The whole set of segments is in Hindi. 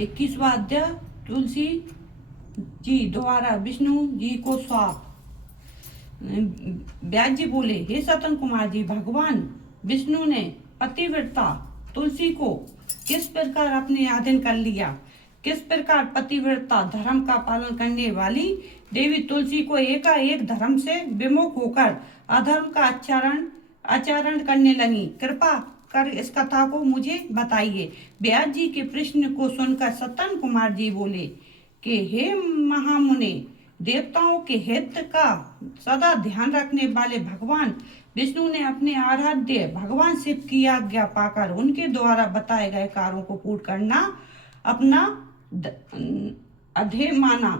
21वां अध्याय। तुलसी जी द्वारा विष्णु जी को श्राप। व्यास जी बोले, हे सतन कुमार जी, भगवान विष्णु ने पतिव्रता तुलसी को किस प्रकार अपने अधीन कर लिया, किस प्रकार पतिव्रता धर्म का पालन करने वाली देवी तुलसी को एकाएक धर्म से विमुख होकर अधर्म का आचरण करने लगी। कृपा कर इस कथा को मुझे बताइए। व्यास जी के प्रश्न को सुनकर सतन कुमार जी बोले कि हे महामुनि, देवताओं के हित का सदा ध्यान रखने वाले भगवान विष्णु ने अपने आराध्य भगवान शिव की आज्ञा पाकर उनके द्वारा बताए गए कार्यों को पूर्ण करना अपना अध्यय माना।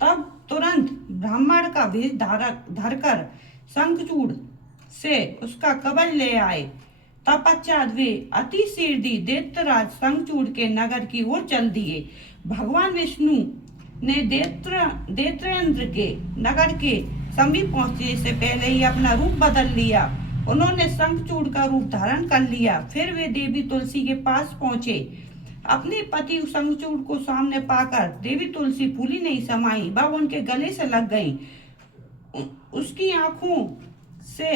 तब तुरंत ब्राह्मण का वेश धरकर शंखचूड़ से उसका कवच ले आए। तत्पश्चात वे अति शीघ्र दैत्यराज शंखचूड़ के नगर की ओर चल दिए। भगवान विष्णु ने दैत्येंद्र के नगर के समीप पहुंचने से पहले ही अपना रूप बदल लिया। उन्होंने शंखचूड़ का रूप धारण कर लिया। फिर वे देवी तुलसी के पास पहुंचे। अपने पति शंखचूड़ को सामने पाकर देवी तुलसी फूली नहीं समाई, वह उनके गले से लग गई। उसकी आंखों से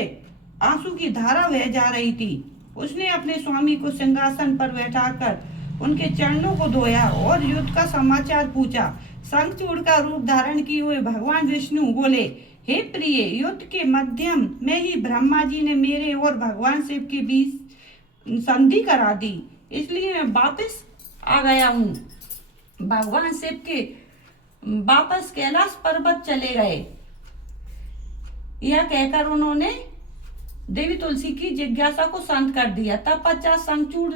आंसू की धारा बह जा रही थी। उसने अपने स्वामी को सिंहासन पर बैठाकर उनके चरणों को धोया और युद्ध का समाचार पूछा। शंखचूड़ का रूप धारण किए हुए भगवान विष्णु बोले, हे प्रिय, युद्ध के मध्यम में ही ब्रह्मा जी ने मेरे और भगवान शिव के बीच संधि करा दी, इसलिए मैं वापस आ गया हूँ। भगवान शिव के वापस कैलाश पर्वत चले गए। यह कहकर उन्होंने देवी तुलसी की जिज्ञासा को शांत कर दिया। तत्पश्चात शंखचूड़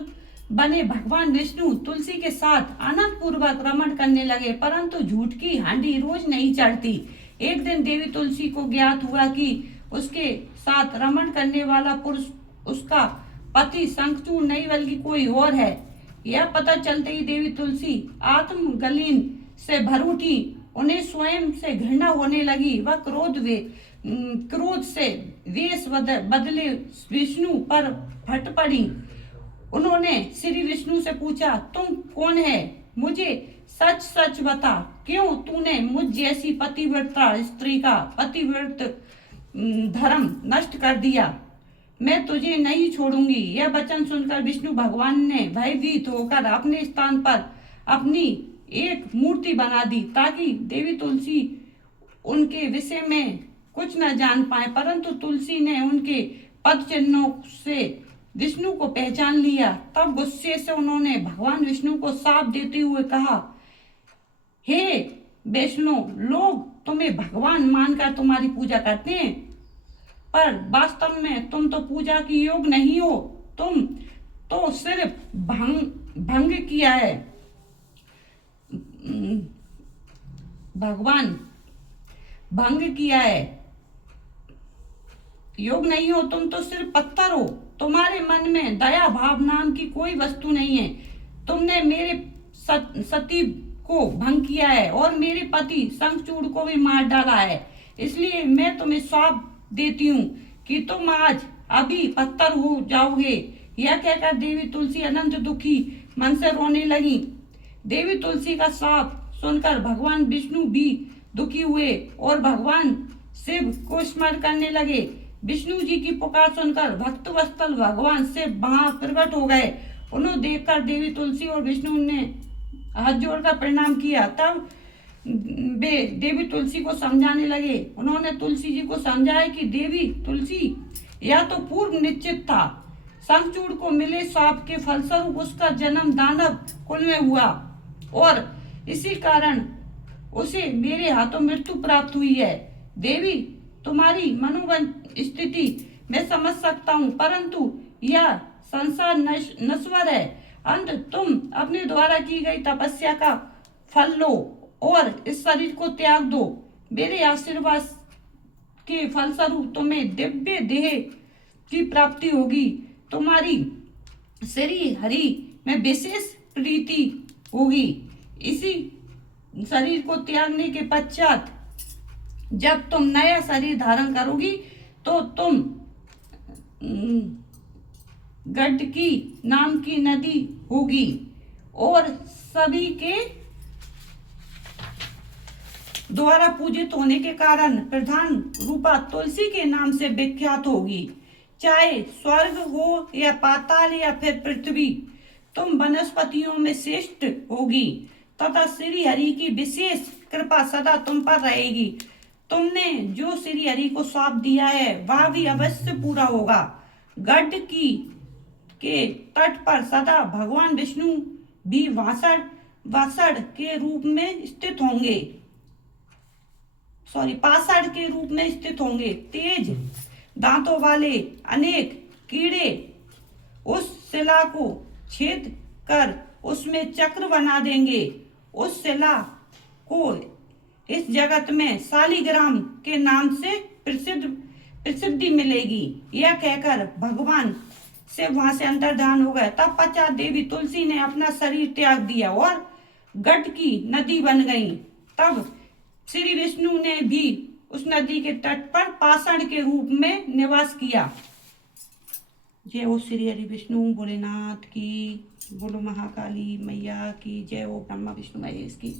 बने भगवान विष्णु तुलसी के साथ आनंद पूर्वक रमण करने लगे, परंतु झूठ की हांडी रोज नहीं चढ़ती। एक दिन देवी तुलसी को ज्ञात हुआ कि उसके साथ रमण करने वाला पुरुष उसका पति शंखचूड़ नहीं बल्कि कोई और है। यह पता चलते ही देवी तुलसी आत्मगलीन से भर उठी। उन्हें स्वयं से घृणा होने लगी। वह क्रोध से वेश बदले विष्णु पर फट पड़ी। उन्होंने श्री विष्णु से पूछा, तुम कौन है? मुझे सच सच बता, क्यों तूने मुझ जैसी पतिव्रता स्त्री का पतिव्रत धर्म नष्ट कर दिया? मैं तुझे नहीं छोड़ूंगी। यह वचन सुनकर विष्णु भगवान ने भयभीत होकर अपने स्थान पर अपनी एक मूर्ति बना दी, ताकि देवी तुलसी उनके विषय में कुछ न जान पाए। परंतु तुलसी ने उनके पद चिन्हों से विष्णु को पहचान लिया। तब गुस्से से उन्होंने भगवान विष्णु को शाप देते हुए कहा, हे वैष्णव, लोग तुम्हें भगवान मानकर तुम्हारी पूजा करते हैं, पर वास्तव में तुम तो पूजा की योग्य नहीं हो। तुम तो सिर्फ भंग किया है। भगवान भंग किया है, योग नहीं हो। तुम तो सिर्फ पत्थर हो। तुम्हारे मन में दया भाव नाम की कोई वस्तु नहीं है। तुमने मेरे सती को भंग किया है और मेरे पति शंखचूड़ को भी मार डाला है। इसलिए मैं तुम्हें श्राप देती हूँ कि तुम आज अभी पत्थर हो जाओगे। यह कहकर देवी तुलसी अनंत दुखी मन से रोने लगी। देवी तुलसी का श्राप सुनकर भगवान विष्णु भी दुखी हुए और भगवान शिव को स्मरण करने लगे। विष्णु जी की पुकार सुनकर भक्त वत्सल भगवान शिव वहां प्रकट हो गए। उन्हें देखकर देवी तुलसी और विष्णु ने हाथ जोड़कर प्रणाम किया। तब वे देवी तुलसी को समझाने लगे। उन्होंने तुलसी जी को समझाया कि देवी तुलसी, यह तो पूर्व निश्चित था। शंखचूड़ को मिले श्राप के फलस्वरूप उसका जन्म दानव कुल में हुआ और इसी कारण उसे मेरे हाथों मृत्यु प्राप्त हुई है। देवी, तुम्हारी मनोबल स्थिति मैं समझ सकता हूँ, परंतु यह संसार नश्वर है। अंत तुम अपने द्वारा की गई तपस्या का फल लो और इस शरीर को त्याग दो। मेरे आशीर्वाद के फलस्वरूप तुम्हें दिव्य देह की प्राप्ति होगी। तुम्हारी श्री हरि में विशेष प्रीति होगी। इसी शरीर को त्यागने के पश्चात जब तुम नया शरीर धारण करोगी तो तुम गंडकी नाम की नदी होगी और सभी के द्वारा पूजित होने के कारण प्रधान रूपा तुलसी के नाम से विख्यात होगी। चाहे स्वर्ग हो या पाताल या फिर पृथ्वी, तुम वनस्पतियों में श्रेष्ठ होगी तथा श्री हरि की विशेष कृपा सदा तुम पर रहेगी। तुमने जो श्री हरि को श्राप दिया है वह भी अवश्य पूरा होगा। गढ़ की के तट पर सदा भगवान विष्णु भी वासड़ वासड़ के रूप में स्थित होंगे, पाषाण के रूप में स्थित होंगे। तेज दांतों वाले अनेक कीड़े उस शिला को छेद कर उसमें चक्र बना देंगे। उस शिला को इस जगत में शालिग्राम के नाम से प्रसिद्धि मिलेगी। यह कहकर भगवान से वहां से अंतर्धान हो गए। तब पश्चात देवी तुलसी ने अपना शरीर त्याग दिया और गढ़ की नदी बन गई। तब श्री विष्णु ने भी उस नदी के तट पर पाषाण के रूप में निवास किया। जय हो श्री हरि विष्णु भोलेनाथ की, बोलो महाकाली मैया की जय हो, ब्रह्मा विष्णु महेश की।